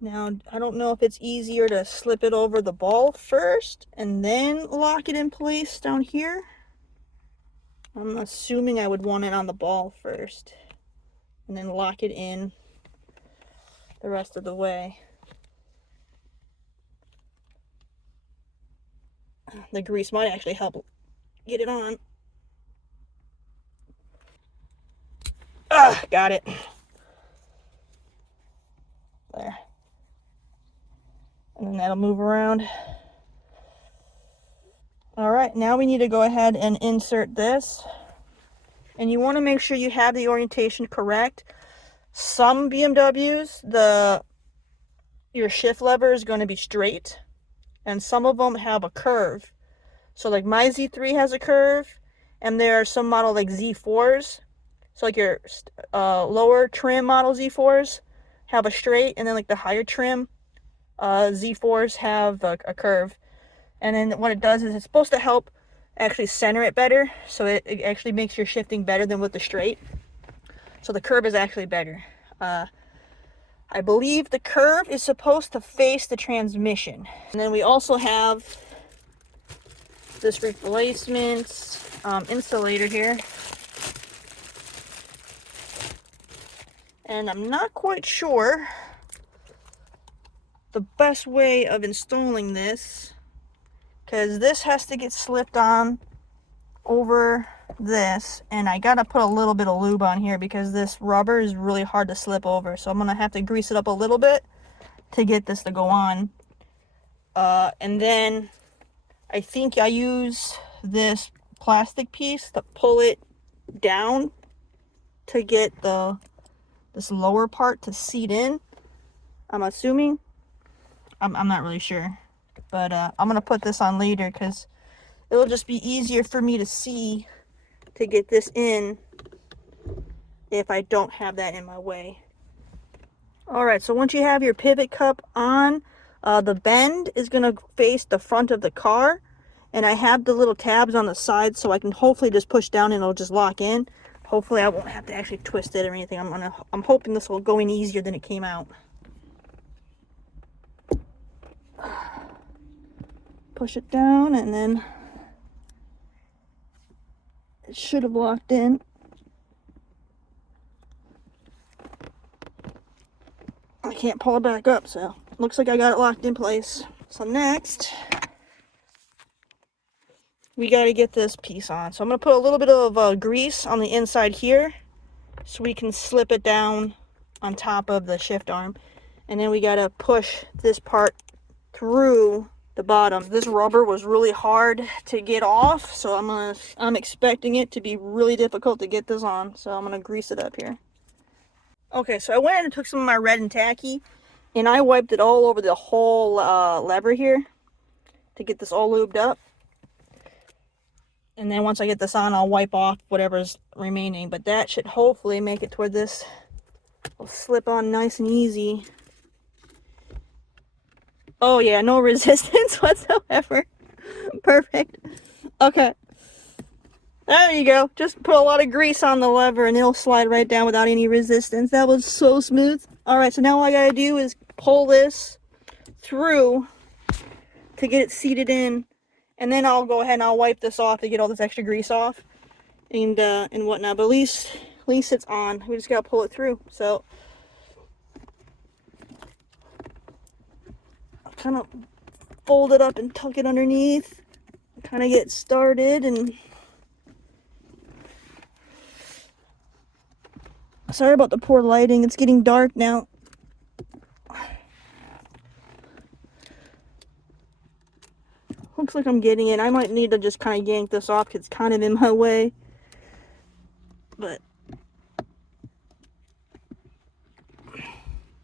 Now, I don't know if it's easier to slip it over the ball first and then lock it in place down here. I'm assuming I would want it on the ball first and then lock it in the rest of the way. The grease might actually help get it on. Ah, got it. There. And then that'll move around. All right, now we need to go ahead and insert this. And you want to make sure you have the orientation correct. Some BMWs, your shift lever is going to be straight, and some of them have a curve. So like my Z3 has a curve, and there are some model like Z4s. So like your lower trim model Z4s have a straight, and then like the higher trim Z4s have a curve. And then what it does is it's supposed to help actually center it better, so it actually makes your shifting better than with the straight. So the curve is actually better. I believe the curve is supposed to face the transmission. And then we also have this replacement insulator here. And I'm not quite sure the best way of installing this, because this has to get slipped on over this, and I gotta put a little bit of lube on here because this rubber is really hard to slip over, so I'm gonna have to grease it up a little bit to get this to go on. And then I think I use this plastic piece to pull it down to get this lower part to seat in. I'm assuming. I'm not really sure, but I'm gonna put this on later because it'll just be easier for me to see to get this in if I don't have that in my way. Alright, so once you have your pivot cup on, the bend is going to face the front of the car, and I have the little tabs on the side so I can hopefully just push down and it'll just lock in. Hopefully I won't have to actually twist it or anything. I'm hoping this will go in easier than it came out. Push it down, and then It should have locked in. I can't pull it back up, so looks like I got it locked in place. So next, we got to get this piece on. So I'm going to put a little bit of grease on the inside here so we can slip it down on top of the shift arm. And then we got to push this part through the bottom. This rubber was really hard to get off, so I'm expecting it to be really difficult to get this on. So I'm going to grease it up here. Okay, so I went and took some of my red and tacky, and I wiped it all over the whole lever here to get this all lubed up. And then once I get this on, I'll wipe off whatever's remaining. But that should hopefully make it toward this will slip on nice and easy. Oh yeah, no resistance whatsoever. Perfect. Okay. There you go. Just put a lot of grease on the lever and it'll slide right down without any resistance. That was so smooth. Alright, so now all I gotta do is pull this through to get it seated in. And then I'll go ahead and I'll wipe this off to get all this extra grease off and whatnot. But at least it's on. We just gotta pull it through. So I'll kind of fold it up and tuck it underneath. Kind of get started. And sorry about the poor lighting. It's getting dark now. Looks like I'm getting it. I might need to just kind of yank this off because it's kind of in my way. But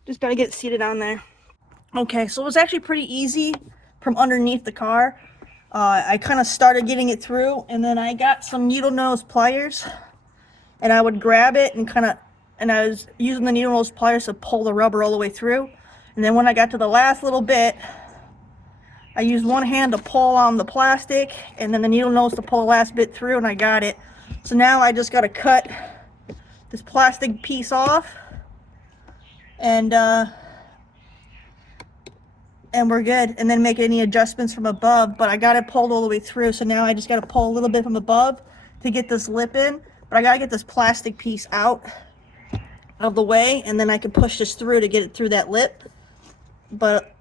just gotta get it seated on there. Okay, so it was actually pretty easy from underneath the car. I kind of started getting it through, and then I got some needle nose pliers, and I would grab it and I was using the needle nose pliers to pull the rubber all the way through. And then when I got to the last little bit, I used one hand to pull on the plastic and then the needle nose to pull the last bit through, and I got it. So now I just got to cut this plastic piece off and we're good. And then make any adjustments from above, but I got it pulled all the way through. So now I just got to pull a little bit from above to get this lip in, but I got to get this plastic piece out of the way and then I can push this through to get it through that lip. But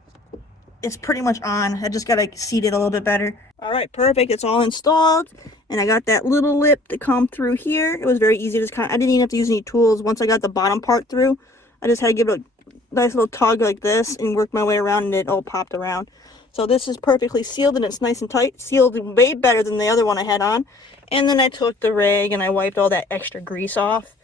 it's pretty much on. I just gotta seat it a little bit better. All right, perfect. It's all installed, and I got that little lip to come through here. It was very easy. I didn't even have to use any tools. Once I got the bottom part through, I just had to give it a nice little tug like this and work my way around, and it all popped around. So this is perfectly sealed, and it's nice and tight. Sealed way better than the other one I had on. And then I took the rag and I wiped all that extra grease off.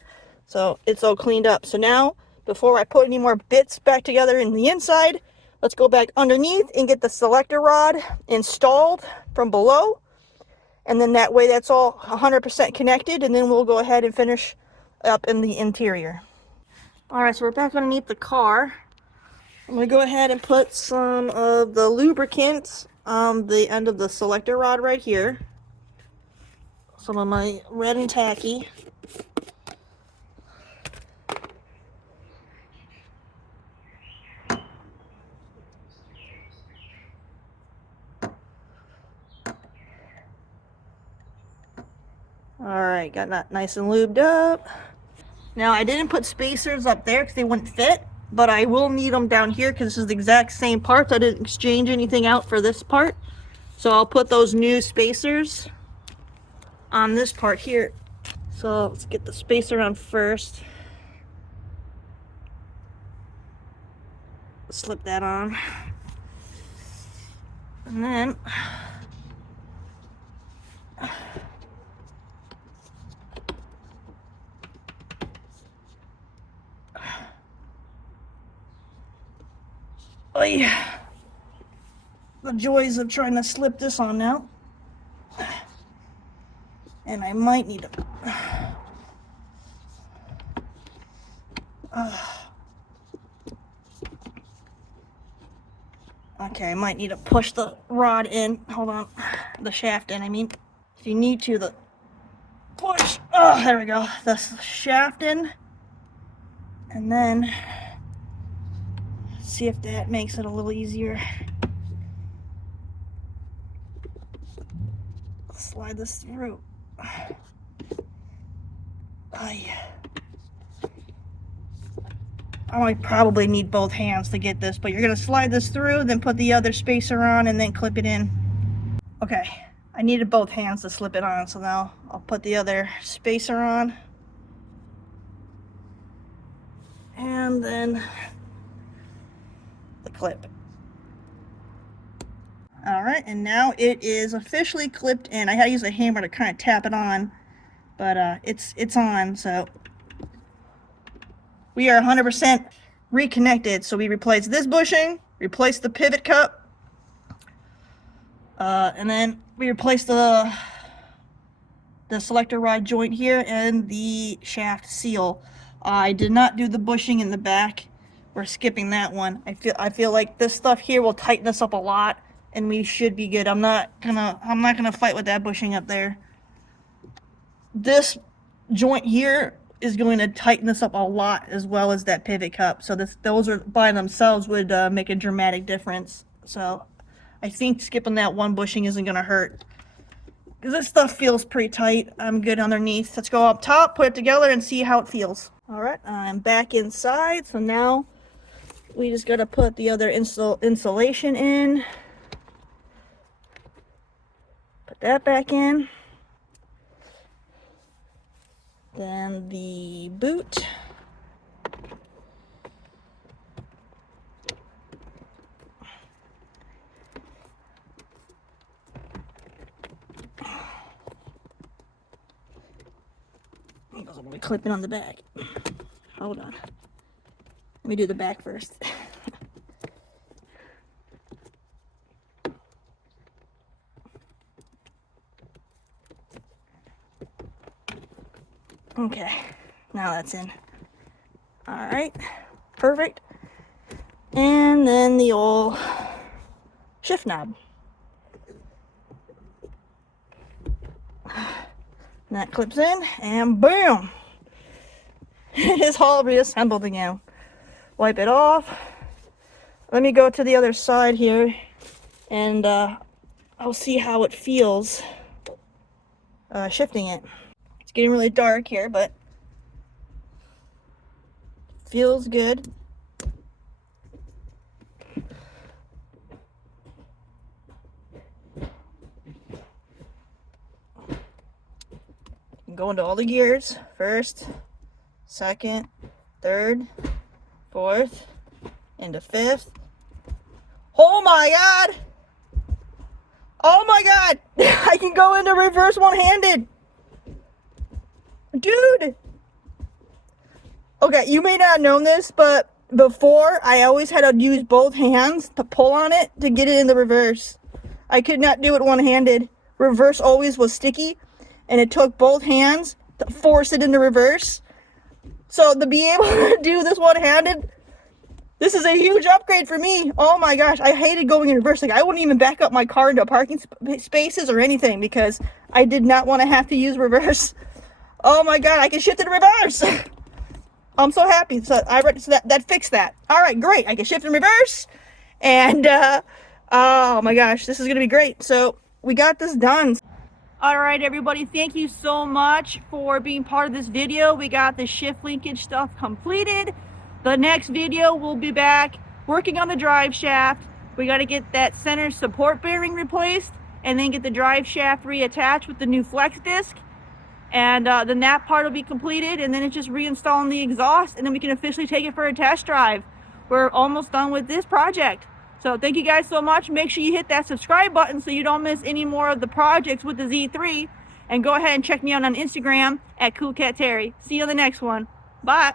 So it's all cleaned up. So now, before I put any more bits back together in the inside, let's go back underneath and get the selector rod installed from below. And then that way that's all 100% connected. And then we'll go ahead and finish up in the interior. Alright, so we're back underneath the car. I'm going to go ahead and put some of the lubricant on the end of the selector rod right here. Some of my red and tacky. Alright, got that nice and lubed up. Now, I didn't put spacers up there because they wouldn't fit, but I will need them down here because this is the exact same parts. I didn't exchange anything out for this part. So I'll put those new spacers on this part here. So let's get the spacer on first. Slip that on. And then oh yeah, the joys of trying to slip this on now. And I might need to okay, I might need to push the rod in. Hold on, the shaft in, I mean. If you need to, the push. Oh, there we go. The shaft in. And then see if that makes it a little easier. Slide this through. I might probably need both hands to get this, but you're gonna slide this through, then put the other spacer on, and then clip it in. Okay, I needed both hands to slip it on, so now I'll put the other spacer on. And then the clip. Alright, and now it is officially clipped in. I had to use a hammer to kind of tap it on, but it's on, so we are 100% reconnected. So we replaced this bushing, replaced the pivot cup, and then we replaced the selector rod joint here and the shaft seal. I did not do the bushing in the back. We're skipping that one. I feel like this stuff here will tighten this up a lot, and we should be good. I'm not gonna fight with that bushing up there. This joint here is going to tighten this up a lot, as well as that pivot cup. So those are by themselves would make a dramatic difference. So I think skipping that one bushing isn't gonna hurt, because this stuff feels pretty tight. I'm good underneath. Let's go up top, put it together, and see how it feels. All right, I'm back inside. So now we just gotta put the other insulation in. Put that back in. Then the boot. It doesn't want to clip it on the back. Hold on. Let me do the back first. Okay, now that's in. All right, perfect. And then the old shift knob. And that clips in, and boom! It is all reassembled again. Wipe it off. Let me go to the other side here, and I'll see how it feels shifting it. It's getting really dark here, but feels good. Go into all the gears. First, second, third, fourth, into fifth. Oh my god! Oh my god! I can go into reverse one-handed! Dude! Okay, you may not have known this, but before, I always had to use both hands to pull on it to get it in the reverse. I could not do it one-handed. Reverse always was sticky, and it took both hands to force it into reverse. So to be able to do this one-handed, this is a huge upgrade for me. Oh my gosh, I hated going in reverse. Like, I wouldn't even back up my car into parking spaces or anything, because I did not want to have to use reverse. Oh my god, I can shift in reverse. I'm so happy. So that fixed that. All right, great. I can shift in reverse, and oh my gosh, this is gonna be great. So we got this done. All right, everybody, thank you so much for being part of this video. We got the shift linkage stuff completed. The next video we'll be back working on the drive shaft. We got to get that center support bearing replaced, and then get the drive shaft reattached with the new flex disc. And then that part will be completed, and then it's just reinstalling the exhaust, and then we can officially take it for a test drive. We're almost done with this project. So thank you guys so much. Make sure you hit that subscribe button so you don't miss any more of the projects with the Z3. And go ahead and check me out on Instagram at CoolCatTerri. See you on the next one. Bye.